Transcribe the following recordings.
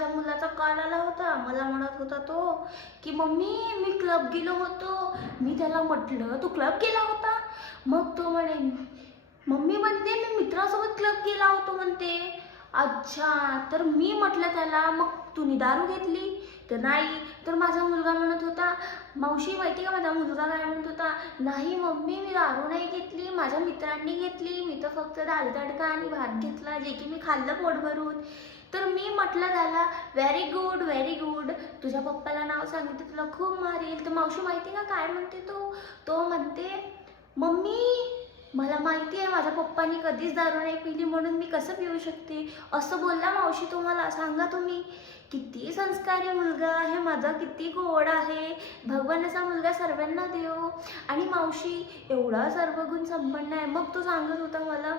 माझ्या मुलाचा कॉल आला होता. मला म्हणत होता तो की मम्मी मी क्लब गेलो होतो. मी त्याला म्हटलं तू क्लब गेला होता? मग तो म्हणे मम्मी म्हणते मी मित्रासोबत क्लब गेला होतो म्हणते. अच्छा, तर मी म्हटलं त्याला मग तुम्ही दारू घेतली? तर नाही. तर माझा मुलगा म्हणत होता, मावशी माहिती का माझा मुलगा काय म्हणत होता, नाही मम्मी मी दारू नाही घेतली, माझ्या मित्रांनी घेतली, मी तर फक्त दाल तडका आणि भात घेतला जे की मी खाल्लं पोट भरून. तर मी म्हटलं त्याला व्हेरी गुड व्हेरी गुड, तुझ्या पप्पाला नाव सांगितलं तुला खूप मारेल. तर मावशी माहिती का काय म्हणते तो म्हणते मम्मी मला माहिती आहे माझ्या पप्पांनी कधीच दारू नाही पिली म्हणून मी कसं पिऊ शकते, असं बोलला मावशी. तुम्हाला सांगा तुम्ही किती संस्कारी मुलगा आहे माझा, किती गोड आहे. भगवान असा मुलगा सर्वांना देव. आणि मावशी एवढा सर्वगुण संपन्न आहे. मग तो सांगत होता मला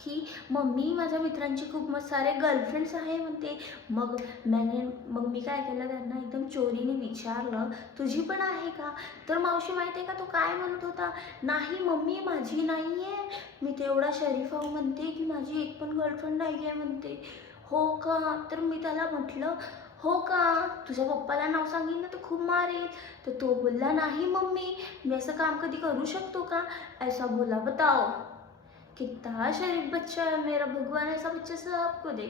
की मम्मी माझ्या मित्रांची खूप मस्त सारे गर्लफ्रेंड्स आहे म्हणते. मग मी काय केलं त्यांना एकदम चोरीने विचारलं तुझी पण आहे का? तर मावशी माहिती आहे का तो काय म्हणत होता, नाही मम्मी माझी नाही आहे, मी तेवढा शरीफ आहो म्हणते की माझी एक पण गर्लफ्रेंड नाही आहे म्हणते. हो का? तर मी त्याला म्हटलं हो का, तुझ्या पप्पाला नाव सांगितलं तर खूप मारेल. तर तो बोलला नाही मम्मी मी असं काम कधी करू शकतो का, ऐसा बोला. बताओ कितना शरीफ बच्चा है मेरा, भगवान ऐसा बच्चा सबको दे.